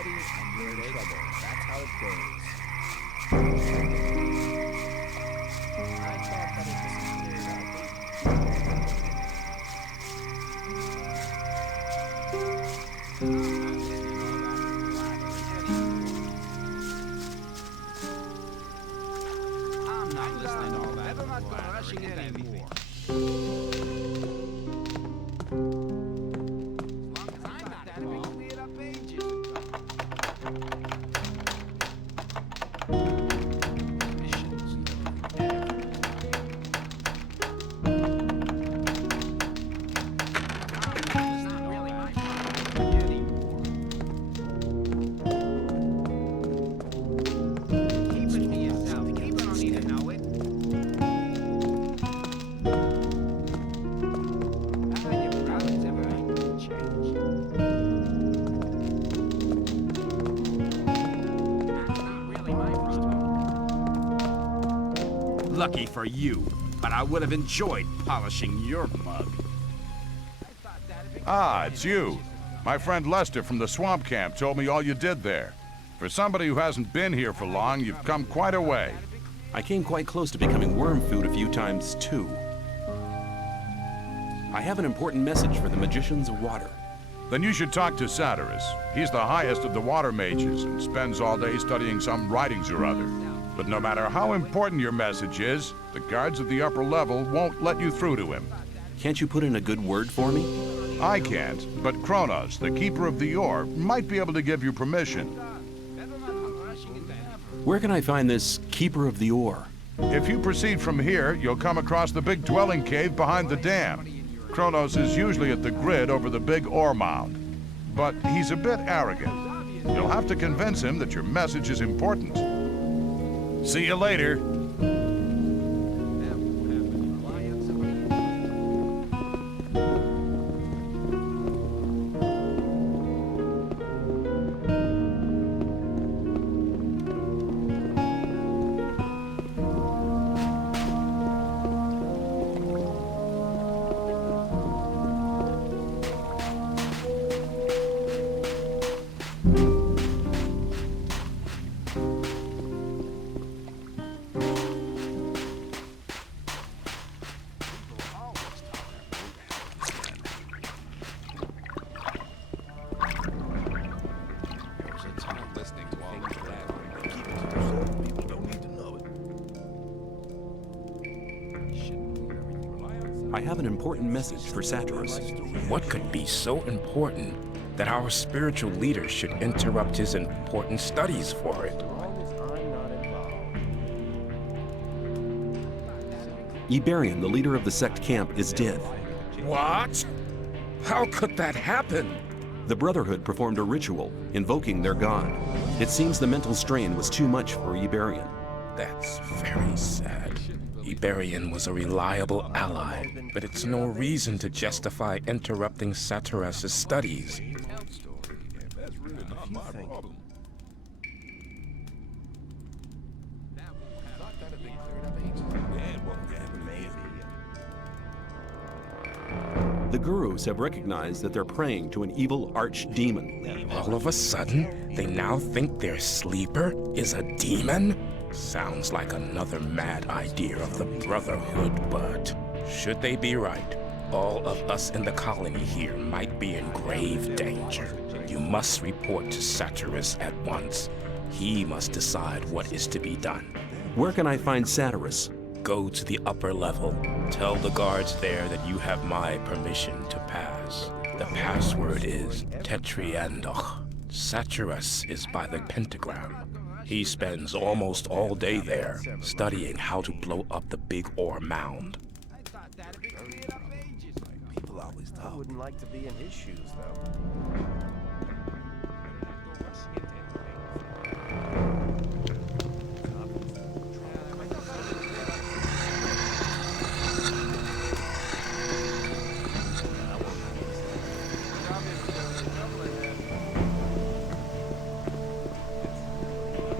somebody and you're in trouble. That's how it goes. I thought that it I'm not listening to all that. I'm not rushing it anymore. Lucky for you, but I would have enjoyed polishing your mug. Ah, it's you. My friend Lester from the swamp camp told me all you did there. For somebody who hasn't been here for long, you've come quite a way. I came quite close to becoming worm food a few times, too. I have an important message for the magicians of water. Then you should talk to Satyrus. He's the highest of the water mages and spends all day studying some writings or other. But no matter how important your message is, the guards at the upper level won't let you through to him. Can't you put in a good word for me? I can't, but Kronos, the keeper of the ore, might be able to give you permission. Where can I find this keeper of the ore? If you proceed from here, you'll come across the big dwelling cave behind the dam. Kronos is usually at the grid over the big ore mound. But he's a bit arrogant. You'll have to convince him that your message is important. See you later. I have an important message for Satyrus. What could be so important that our spiritual leader should interrupt his important studies for it? Iberian, the leader of the sect camp, is dead. What? How could that happen? The Brotherhood performed a ritual, invoking their god. It seems the mental strain was too much for Iberian. That's very sad. Iberian was a reliable ally, but it's no reason to justify interrupting Satyrus' studies. That's really not my problem. The gurus have recognized that they're praying to an evil archdemon. All of a sudden, they now think their sleeper is a demon? Sounds like another mad idea of the Brotherhood, but should they be right, all of us in the colony here might be in grave danger. You must report to Satyrus at once. He must decide what is to be done. Where can I find Satyrus? Go to the upper level. Tell the guards there that you have my permission to pass. The password is Tetriandoch. Satyrus is by the pentagram. He spends almost all day there, studying how to blow up the big ore mound. People always talk. I wouldn't like to be in his shoes, though.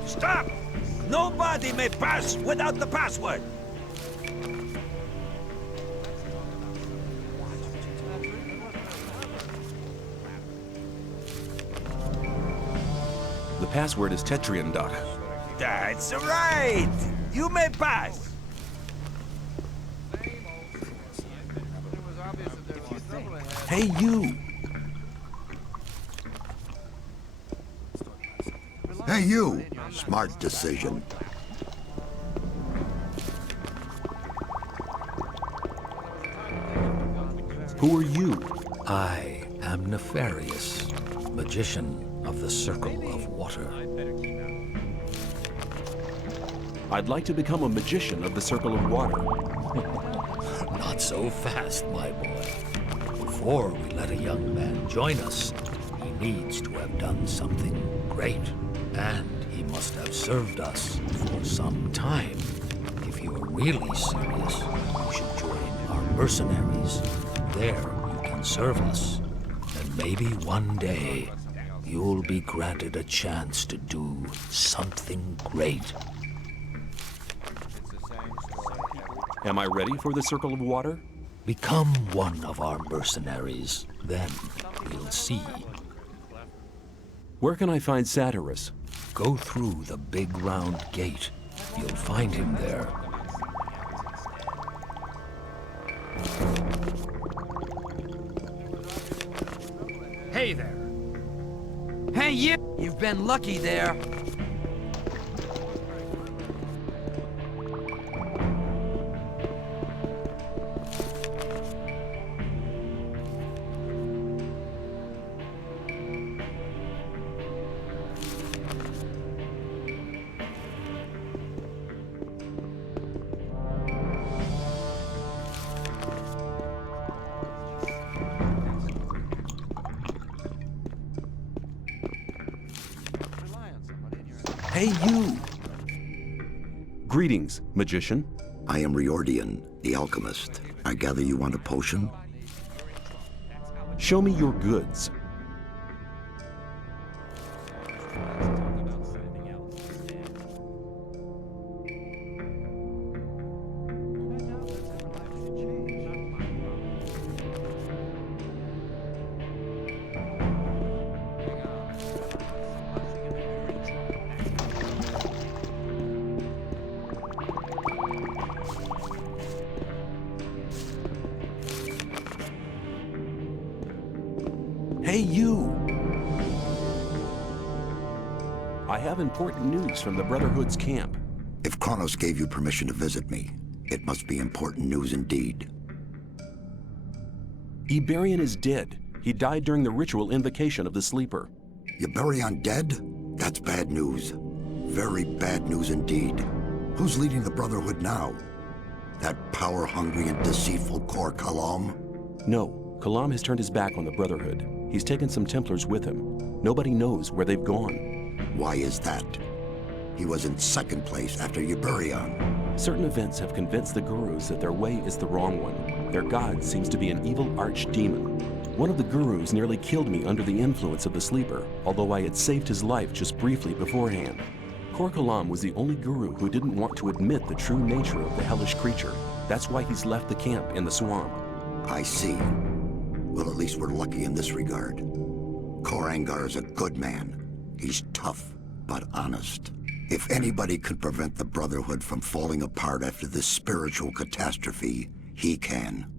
Stop! Nobody may pass without the password! password is Tetrianduck. That's right! You may pass! Hey, you! Hey, you! Smart decision. Who are you? I am Nefarious, magician of the Circle of Water. I'd like to become a magician of the Circle of Water. Not so fast, my boy. Before we let a young man join us, he needs to have done something great. And he must have served us for some time. If you are really serious, you should join our mercenaries. There you can serve us. And maybe one day, you'll be granted a chance to do something great. Am I ready for the Circle of Water? Become one of our mercenaries. Then we'll see. Where can I find Satyrus? Go through the big round gate. You'll find him there. Hey there. Hey, you! You've been lucky there. Hey, you! Greetings, magician. I am Riordian, the alchemist. I gather you want a potion? Show me your goods. Hey, you! I have important news from the Brotherhood's camp. If Kronos gave you permission to visit me, it must be important news indeed. Iberion is dead. He died during the ritual invocation of the Sleeper. Iberion dead? That's bad news. Very bad news indeed. Who's leading the Brotherhood now? That power-hungry and deceitful Kor Kalam? No, Kalam has turned his back on the Brotherhood. He's taken some Templars with him. Nobody knows where they've gone. Why is that? He was in second place after Iberion. Certain events have convinced the gurus that their way is the wrong one. Their god seems to be an evil archdemon. One of the gurus nearly killed me under the influence of the Sleeper, although I had saved his life just briefly beforehand. Kor Kalam was the only guru who didn't want to admit the true nature of the hellish creature. That's why he's left the camp in the swamp. I see. Well, at least we're lucky in this regard. Korangar is a good man. He's tough, but honest. If anybody could prevent the Brotherhood from falling apart after this spiritual catastrophe, he can.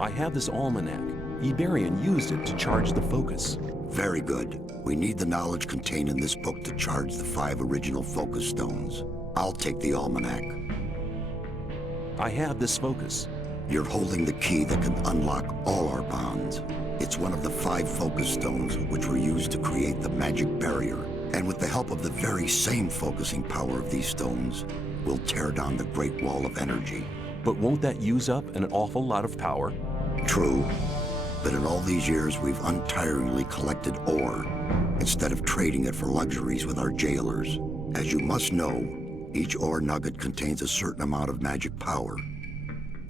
I have this almanac. Iberion used it to charge the focus. Very good. We need the knowledge contained in this book to charge the 5 original focus stones. I'll take the almanac. I have this focus. You're holding the key that can unlock all our bonds. It's one of the 5 focus stones which were used to create the magic barrier. And with the help of the very same focusing power of these stones, we'll tear down the Great Wall of Energy. But won't that use up an awful lot of power? True. But in all these years, we've untiringly collected ore, instead of trading it for luxuries with our jailers. As you must know, each ore nugget contains a certain amount of magic power.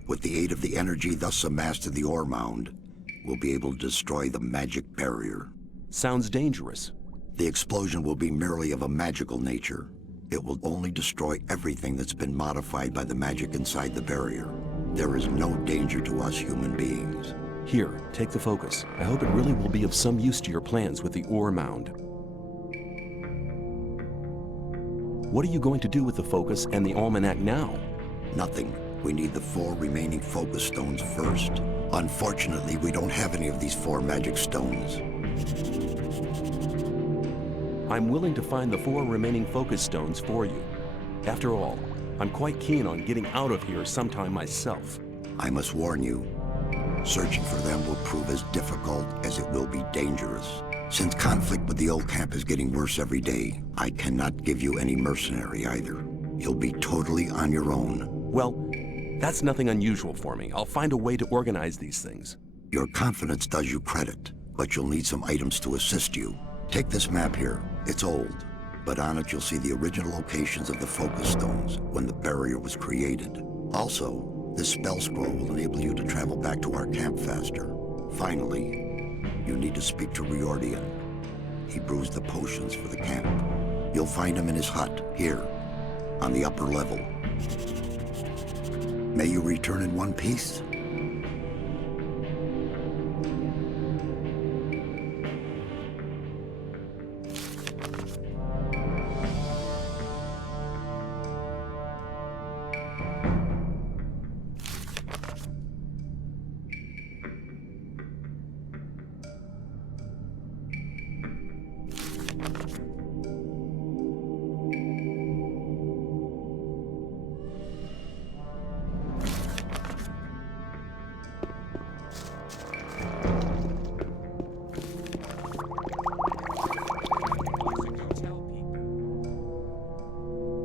With the aid of the energy thus amassed in the ore mound, we'll be able to destroy the magic barrier. Sounds dangerous. The explosion will be merely of a magical nature. It will only destroy everything that's been modified by the magic inside the barrier. There is no danger to us human beings. Here, take the focus. I hope it really will be of some use to your plans with the ore mound. What are you going to do with the focus and the almanac now? Nothing. We need the 4 remaining focus stones first. Unfortunately, we don't have any of these 4 magic stones. I'm willing to find the 4 remaining focus stones for you. After all, I'm quite keen on getting out of here sometime myself. I must warn you, searching for them will prove as difficult as it will be dangerous. Since conflict with the old camp is getting worse every day, I cannot give you any mercenary either. You'll be totally on your own. Well, that's nothing unusual for me. I'll find a way to organize these things. Your confidence does you credit, but you'll need some items to assist you. Take this map here. It's old, but on it you'll see the original locations of the focus stones when the barrier was created. Also, this spell scroll will enable you to travel back to our camp faster. Finally, you need to speak to Riordan. He brews the potions for the camp. You'll find him in his hut, here, on the upper level. May you return in one piece.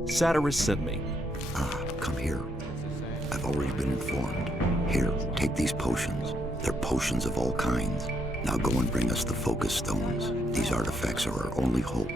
Satyrus sent me. Come here. I've already been informed. Here, take these potions. They're potions of all kinds. Now go and bring us the focus stones. These artifacts are our only hope.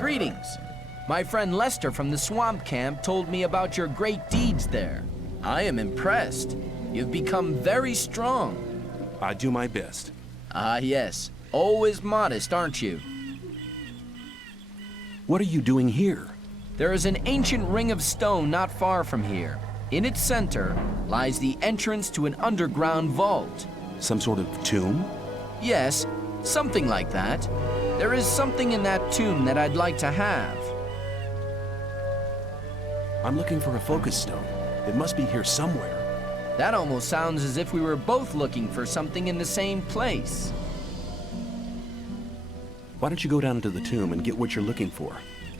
Greetings. My friend Lester from the swamp camp told me about your great deeds there. I am impressed. You've become very strong. I do my best. Ah, yes. Always modest, aren't you? What are you doing here? There is an ancient ring of stone not far from here. In its center lies the entrance to an underground vault. Some sort of tomb? Yes, something like that. There is something in that tomb that I'd like to have. I'm looking for a focus stone. It must be here somewhere. That almost sounds as if we were both looking for something in the same place. Why don't you go down into the tomb and get what you're looking for?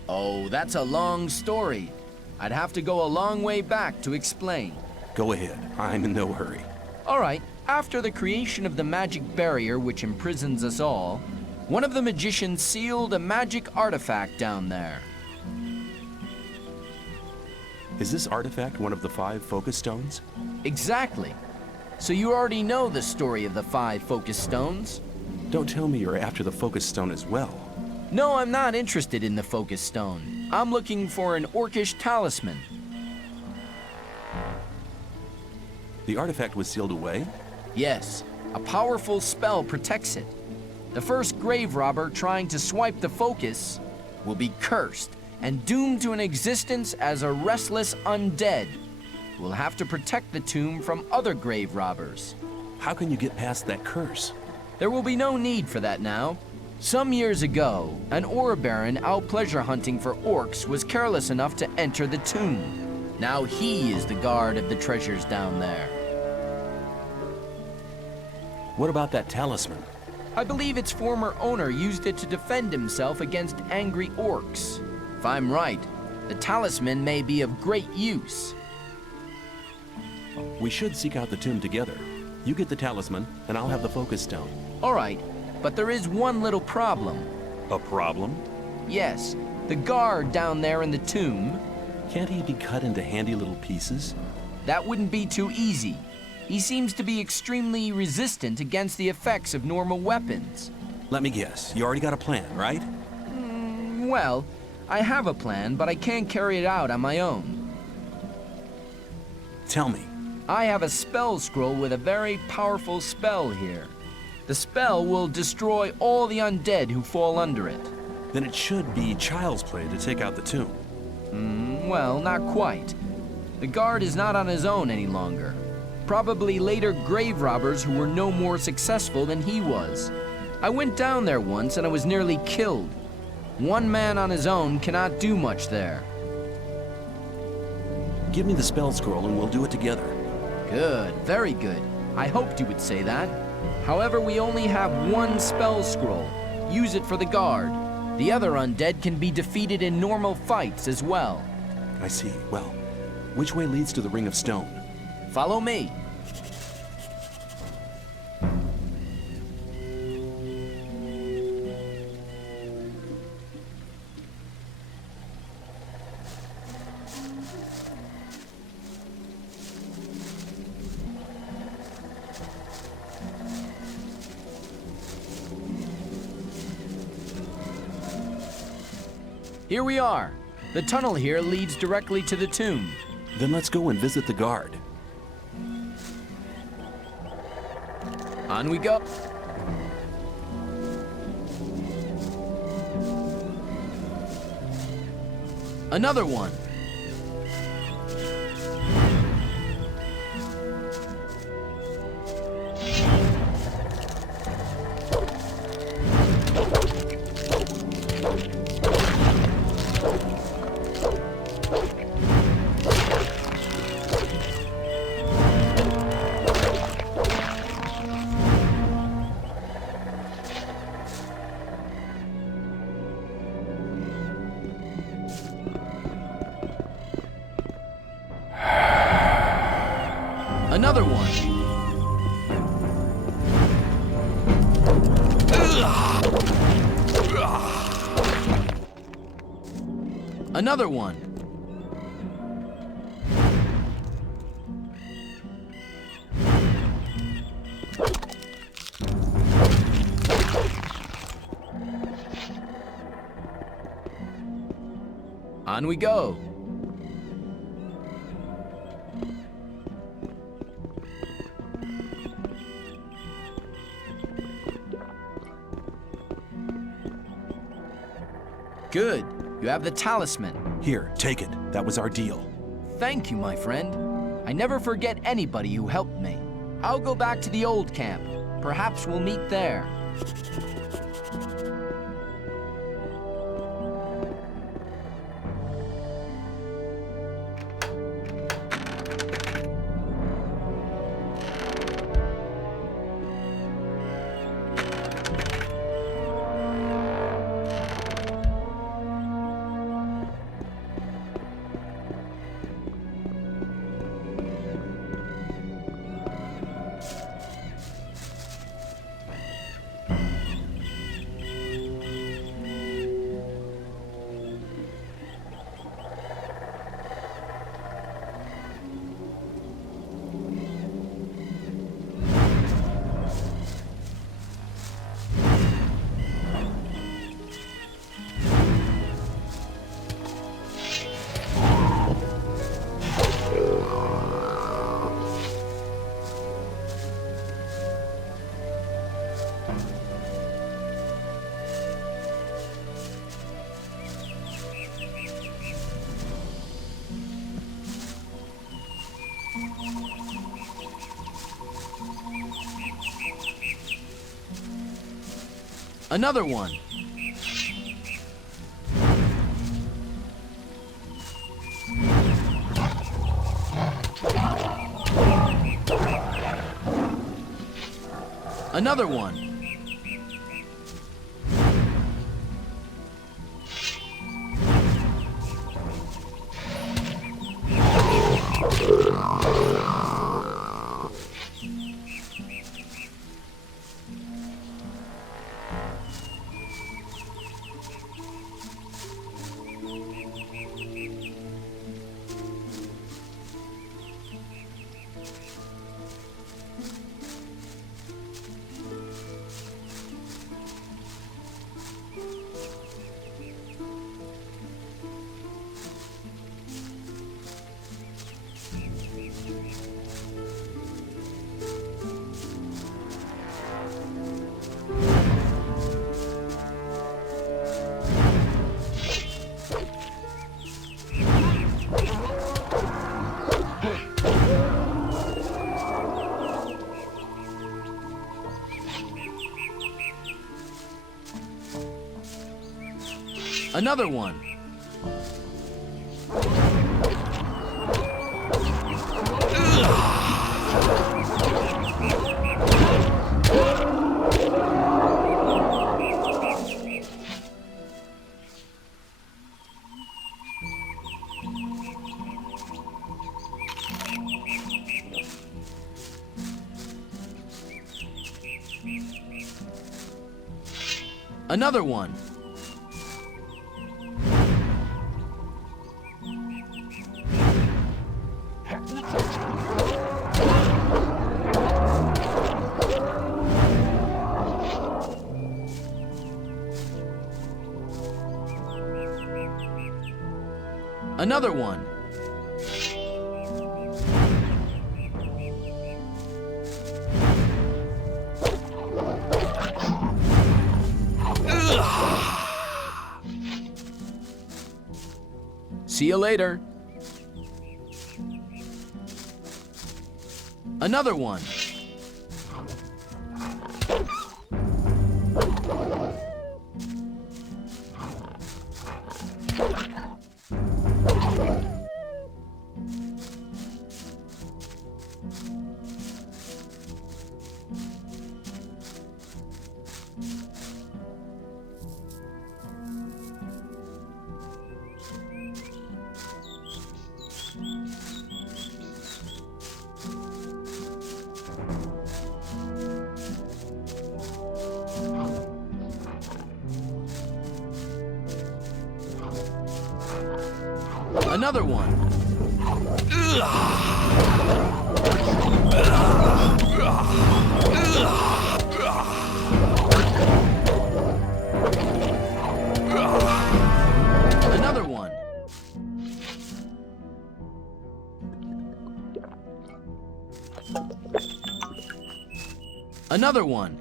Oh, that's a long story. I'd have to go a long way back to explain. Go ahead. I'm in no hurry. All right, after the creation of the magic barrier which imprisons us all, one of the magicians sealed a magic artifact down there. Is this artifact one of the 5 focus stones? Exactly. So you already know the story of the 5 focus stones? Don't tell me you're after the focus stone as well. No, I'm not interested in the focus stone. I'm looking for an orcish talisman. The artifact was sealed away? Yes, a powerful spell protects it. The first grave robber trying to swipe the focus will be cursed and doomed to an existence as a restless undead. We'll have to protect the tomb from other grave robbers. How can you get past that curse? There will be no need for that now. Some years ago, an ore baron out pleasure hunting for orcs was careless enough to enter the tomb. Now he is the guard of the treasures down there. What about that talisman? I believe its former owner used it to defend himself against angry orcs. If I'm right, the talisman may be of great use. We should seek out the tomb together. You get the talisman, and I'll have the focus stone. All right, but there is one little problem. A problem? Yes, the guard down there in the tomb. Can't he be cut into handy little pieces? That wouldn't be too easy. He seems to be extremely resistant against the effects of normal weapons. Let me guess, you already got a plan, right? Well, I have a plan, but I can't carry it out on my own. Tell me. I have a spell scroll with a very powerful spell here. The spell will destroy all the undead who fall under it. Then it should be child's play to take out the tomb. Well, not quite. The guard is not on his own any longer. Probably later grave robbers who were no more successful than he was. I went down there once and I was nearly killed. One man on his own cannot do much there. Give me the spell scroll and we'll do it together. Good, very good. I hoped you would say that. However, we only have one spell scroll. Use it for the guard. The other undead can be defeated in normal fights as well. I see. Well, which way leads to the Ring of Stone? Follow me. Here we are. The tunnel here leads directly to the tomb. Then let's go and visit the guard. On we go. Another one. Another one. Another one. On we go. Good. You have the talisman. Here, take it. That was our deal. Thank you, my friend. I never forget anybody who helped me. I'll go back to the old camp. Perhaps we'll meet there. Another one. Another one. Another one. Another one. Another one. See you later. Another one. Another one. Another one. Another one.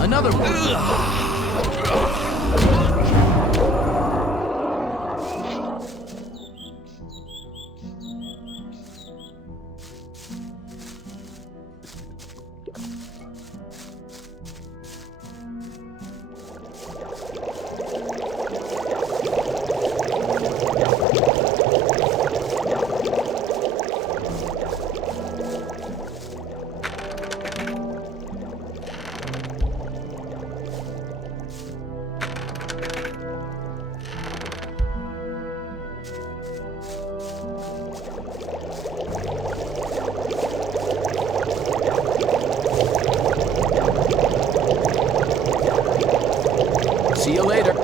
Another one. See you later.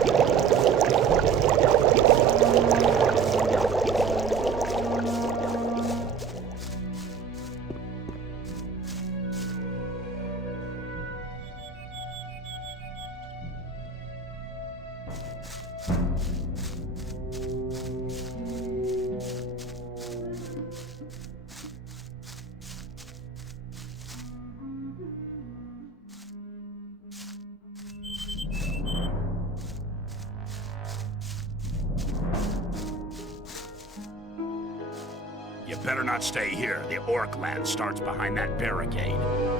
You better not stay here. The orc land starts behind that barricade.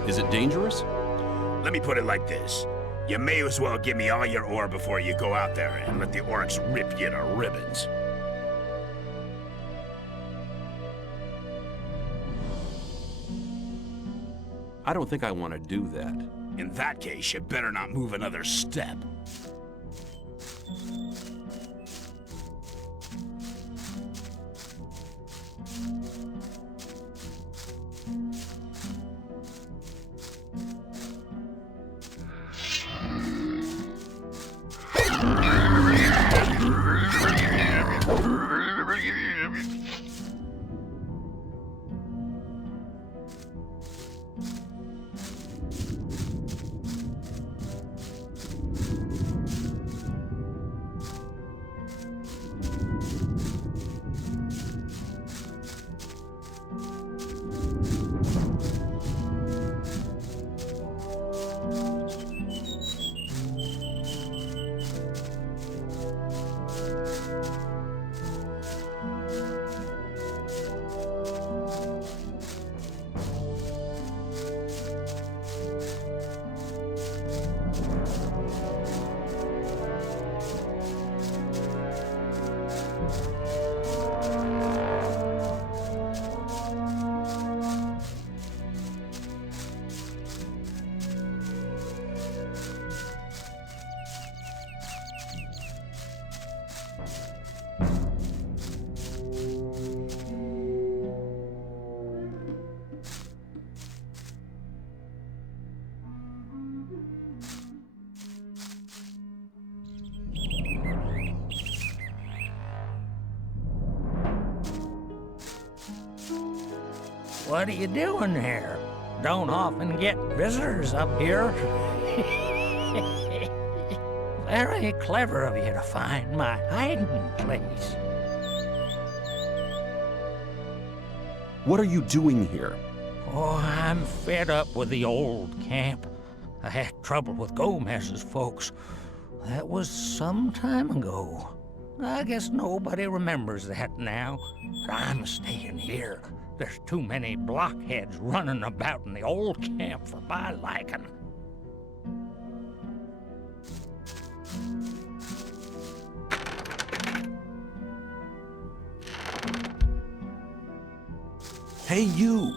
Is it dangerous? Let me put it like this. You may as well give me all your ore before you go out there and let the orcs rip you to ribbons. I don't think I want to do that. In that case, you better not move another step. What are you doing here? Don't often get visitors up here. Very clever of you to find my hiding place. What are you doing here? Oh, I'm fed up with the old camp. I had trouble with Gomez's folks. That was some time ago. I guess nobody remembers that now. But I'm staying here. There's too many blockheads running about in the old camp for my liking. Hey, you!